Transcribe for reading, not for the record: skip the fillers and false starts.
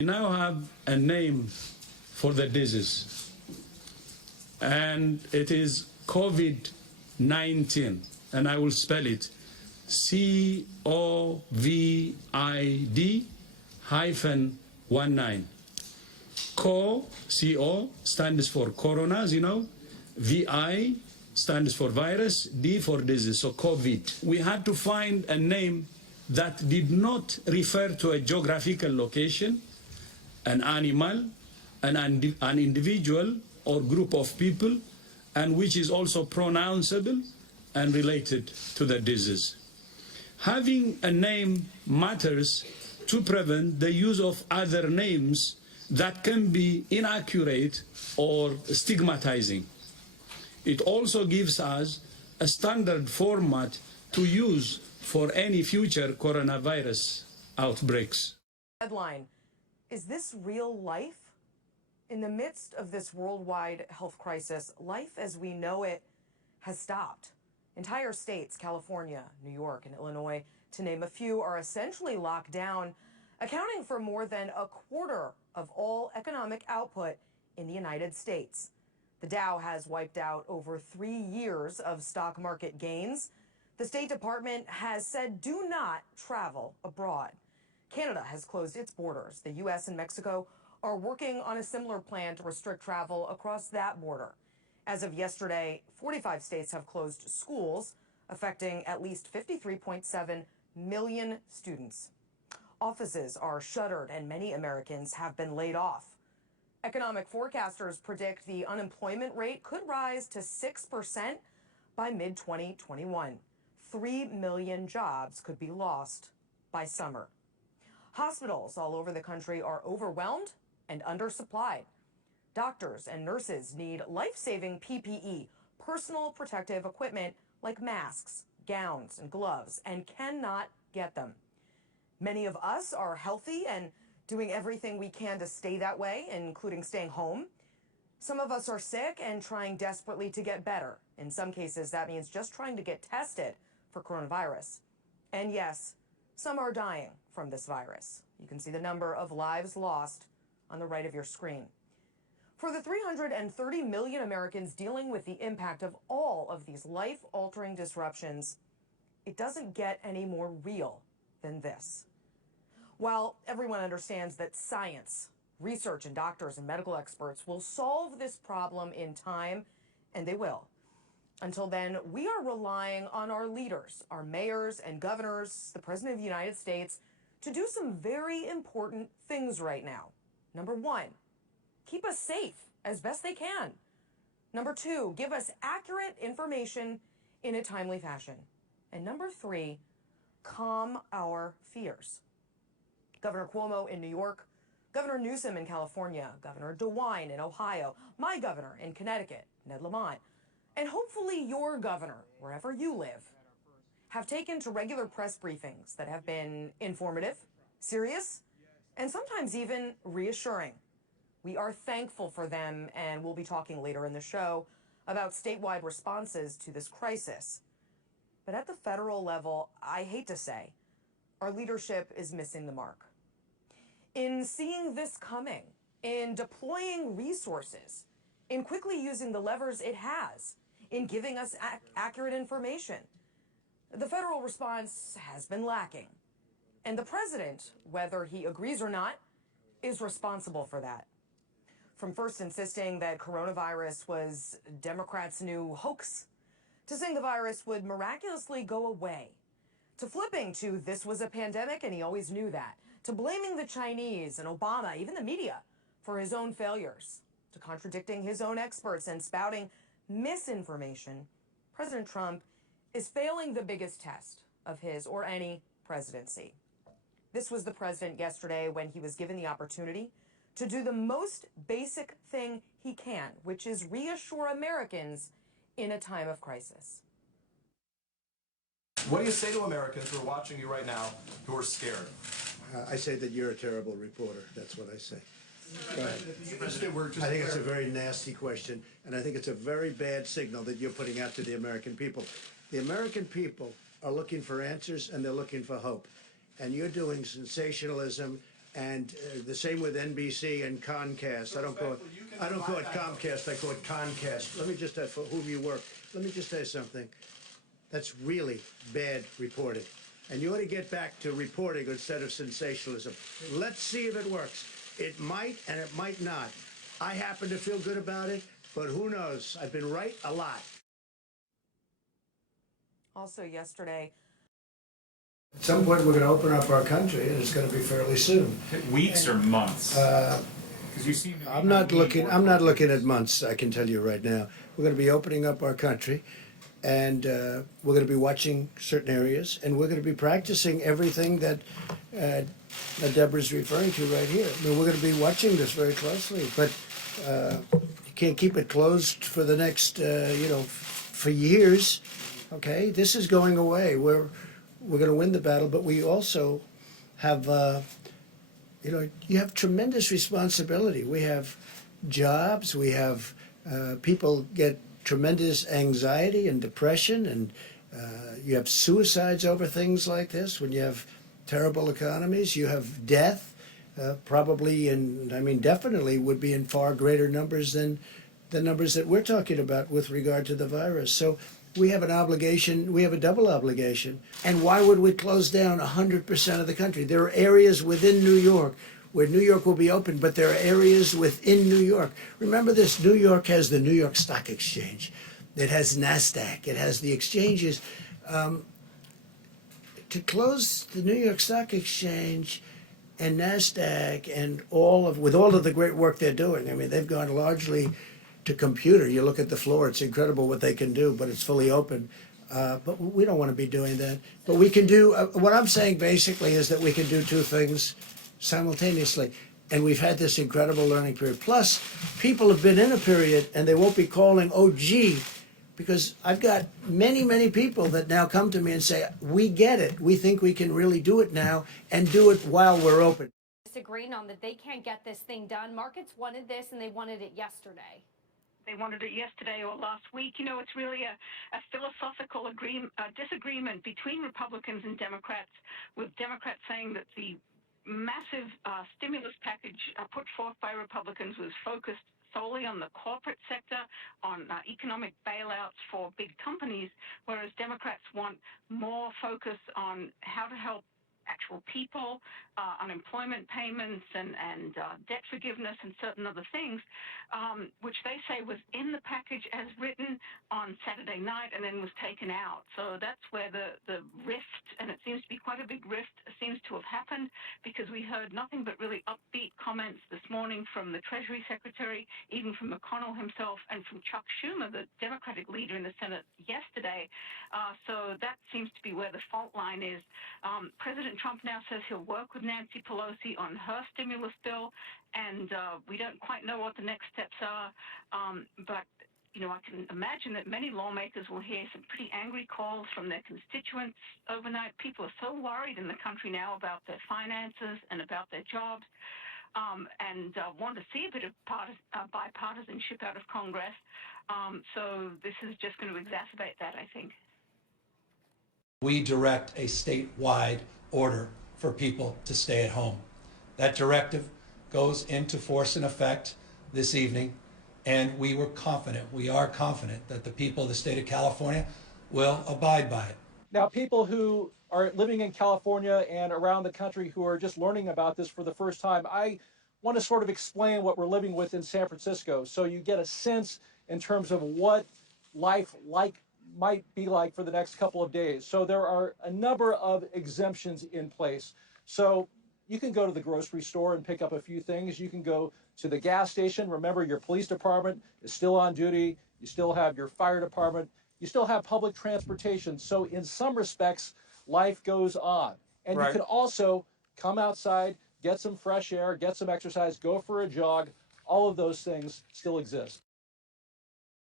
We now have a name for the disease, and it is COVID-19, and I will spell it COVID-19. CO stands for corona, as you know. VI stands for virus, D for disease, so COVID. We had to find a name that did not refer to a geographical location, an animal, an individual or group of people, and which is also pronounceable and related to the disease. Having a name matters to prevent the use of other names that can be inaccurate or stigmatizing. It also gives us a standard format to use for any future coronavirus outbreaks. Headline: is this real life? In the midst of this worldwide health crisis, life as we know it has stopped. Entire states, California, New York, and Illinois, to name a few, are essentially locked down, accounting for more than a quarter of all economic output in the United States. The Dow has wiped out over 3 years of stock market gains. The State Department has said do not travel abroad. Canada has closed its borders. The U.S. and Mexico are working on a similar plan to restrict travel across that border. As of yesterday, 45 states have closed schools, affecting at least 53.7 million students. Offices are shuttered and many Americans have been laid off. Economic forecasters predict the unemployment rate could rise to 6% by mid-2021. 3 million jobs could be lost by summer. Hospitals all over the country are overwhelmed and undersupplied. Doctors and nurses need life-saving PPE, personal protective equipment like masks, gowns, and gloves, and cannot get them. Many of us are healthy and doing everything we can to stay that way, including staying home. Some of us are sick and trying desperately to get better. In some cases, that means just trying to get tested for coronavirus. And yes, some are dying from this virus. You can see the number of lives lost on the right of your screen. For the 330 million Americans dealing with the impact of all of these life-altering disruptions, it doesn't get any more real than this. While everyone understands that science, research, and doctors and medical experts will solve this problem in time, and they will, until then, we are relying on our leaders, our mayors and governors, the President of the United States, to do some very important things right now. Number one, keep us safe as best they can. Number two, give us accurate information in a timely fashion. And number three, calm our fears. Governor Cuomo in New York, Governor Newsom in California, Governor DeWine in Ohio, my governor in Connecticut, Ned Lamont, and hopefully your governor, wherever you live, have taken to regular press briefings that have been informative, serious, and sometimes even reassuring. We are thankful for them, and we'll be talking later in the show about statewide responses to this crisis. But at the federal level, I hate to say, our leadership is missing the mark. In seeing this coming, in deploying resources, in quickly using the levers it has, in giving us accurate information, the federal response has been lacking. And the president, whether he agrees or not, is responsible for that. From first insisting that coronavirus was Democrats' new hoax, to saying the virus would miraculously go away, to flipping to this was a pandemic and he always knew that, to blaming the Chinese and Obama, even the media, for his own failures, to contradicting his own experts and spouting misinformation, President Trump is failing the biggest test of his or any presidency. This was the president yesterday when he was given the opportunity to do the most basic thing he can, which is reassure Americans in a time of crisis. What do you say to Americans who are watching you right now who are scared? I say that you're a terrible reporter. That's what I say. I think it's a very nasty question, and I think it's a very bad signal that you're putting out to the American people. The American people are looking for answers, and they're looking for hope. And you're doing sensationalism And the same with NBC and Comcast. I don't call it Comcast. I call it Comcast. Let me just for whom you work. Let me just tell you something. That's really bad reporting. And you ought to get back to reporting instead of sensationalism. Let's see if it works. It might and it might not. I happen to feel good about it, but who knows? I've been right a lot. Also yesterday, At some point, we're going to open up our country, and it's going to be fairly soon. Weeks or months? Because you seem to be I'm not looking at months. I can tell you right now. We're going to be opening up our country, and we're going to be watching certain areas, and we're going to be practicing everything that Deborah's referring to right here. I mean, we're going to be watching this very closely, but you can't keep it closed for the next, for years. Okay, this is going away. We're going to win the battle, but we also have, you have tremendous responsibility. We have jobs, we have people get tremendous anxiety and depression, and you have suicides over things like this. When you have terrible economies, you have death, definitely would be in far greater numbers than the numbers that we're talking about with regard to the virus. So we have an obligation, we have a double obligation. And why would we close down 100% of the country? There are areas within New York where New York will be open, but there are areas within New York. Remember this, New York has the New York Stock Exchange. It has NASDAQ, it has the exchanges. To close the New York Stock Exchange and NASDAQ and with all of the great work they're doing, I mean, they've gone largely to computer. You look at the floor, it's incredible what they can do, but it's fully open. But we don't want to be doing that. But we can do, what I'm saying basically is that we can do two things simultaneously. And we've had this incredible learning period. Plus, people have been in a period and they won't be calling, oh, gee, because I've got many, many people that now come to me and say, we get it. We think we can really do it now and do it while we're open. Disagreeing on that they can't get this thing done. Markets wanted this and they wanted it yesterday. They wanted it yesterday or last week. You know, it's really a philosophical disagreement between Republicans and Democrats, with Democrats saying that the massive stimulus package put forth by Republicans was focused solely on the corporate sector, on economic bailouts for big companies, whereas Democrats want more focus on how to help actual people, unemployment payments and debt forgiveness and certain other things, which they say was in the package as written on Saturday night and then was taken out. So that's where the rift, and it seems to be quite a big rift, seems to have happened, because we heard nothing but really upbeat comments this morning from the Treasury Secretary, even from McConnell himself, and from Chuck Schumer, the Democratic leader in the Senate yesterday. So that seems to be where the fault line is. President Trump now says he'll work with Nancy Pelosi on her stimulus bill, and we don't quite know what the next steps are. But, you know, I can imagine that many lawmakers will hear some pretty angry calls from their constituents overnight. People are so worried in the country now about their finances and about their jobs, and want to see a bit of bipartisanship out of Congress. So this is just going to exacerbate that, I think. We direct a statewide order for people to stay at home. That directive goes into force and effect this evening, and we are confident that the people of the state of California will abide by it. Now, people who are living in California and around the country who are just learning about this for the first time, I want to sort of explain what we're living with in San Francisco so you get a sense in terms of what life might be like for the next couple of days. So there are a number of exemptions in place. So you can go to the grocery store and pick up a few things. You can go to the gas station. Remember, your police department is still on duty. You still have your fire department. You still have public transportation. So in some respects, life goes on. And you can also come outside, get some fresh air, get some exercise, go for a jog. All of those things still exist.